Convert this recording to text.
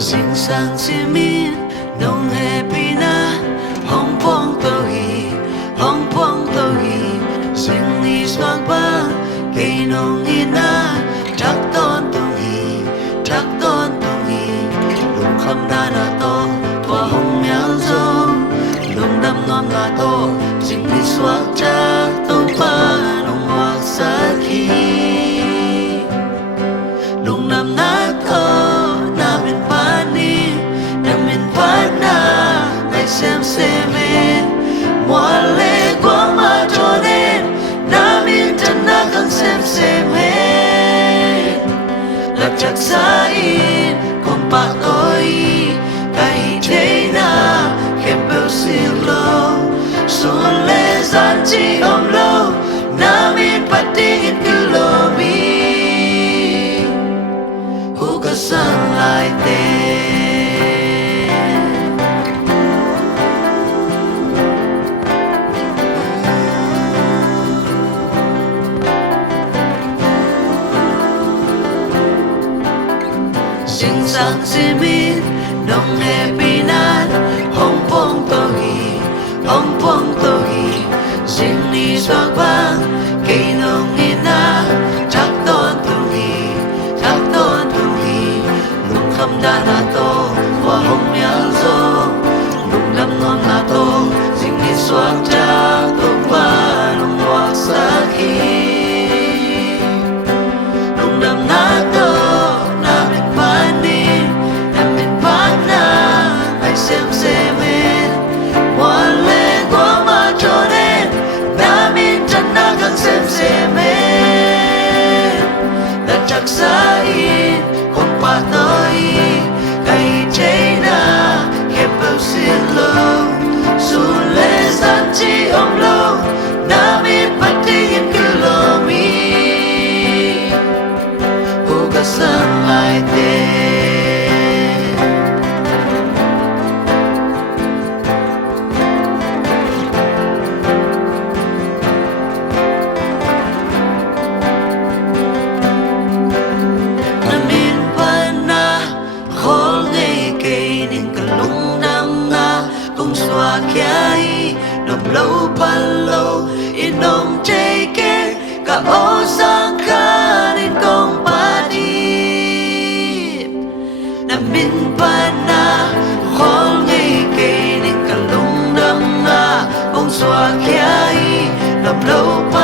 Sinh sang si min nong happy na hong pong to hi sing ni swang pa kay nong ina trắc ton to hi lung kham da na to tua hong miao zo lung đam ngon na to sing ni swang cha to pa nong wa sa khi lung nam na to xem men muale qua ma cho nên na min chân na cần xem men lạc chắc xa in con pa tôi cái thế na khem bêu xin lâu xuân lê gian chi om lâu na min pati in cứ lo mi hu ka sang lại tên sinh sang si min nong happy nan hong pong to hi sing ni swang bang kay nong ina trắc ton to hi lung kham da na to qua hong miao zo lung đam ngon na to sing ni swang cha to pa nong wa sa khi lung đam na to xem men muale qua ma cho nên na min chân na cần xem men đã chắc xa in không qua tới cái chế na kẹp bao xin lâu dù lê gian chi om lâu na min bắt đi in cứ lo mi u ka sang lại tên kiai nằm lâu ba lâu in nông trái kén cả ô sang kha nên công ba đi nằm min ba na khó ngày kê nên cả lung đâm na ông xóa kiai nằm lâu ba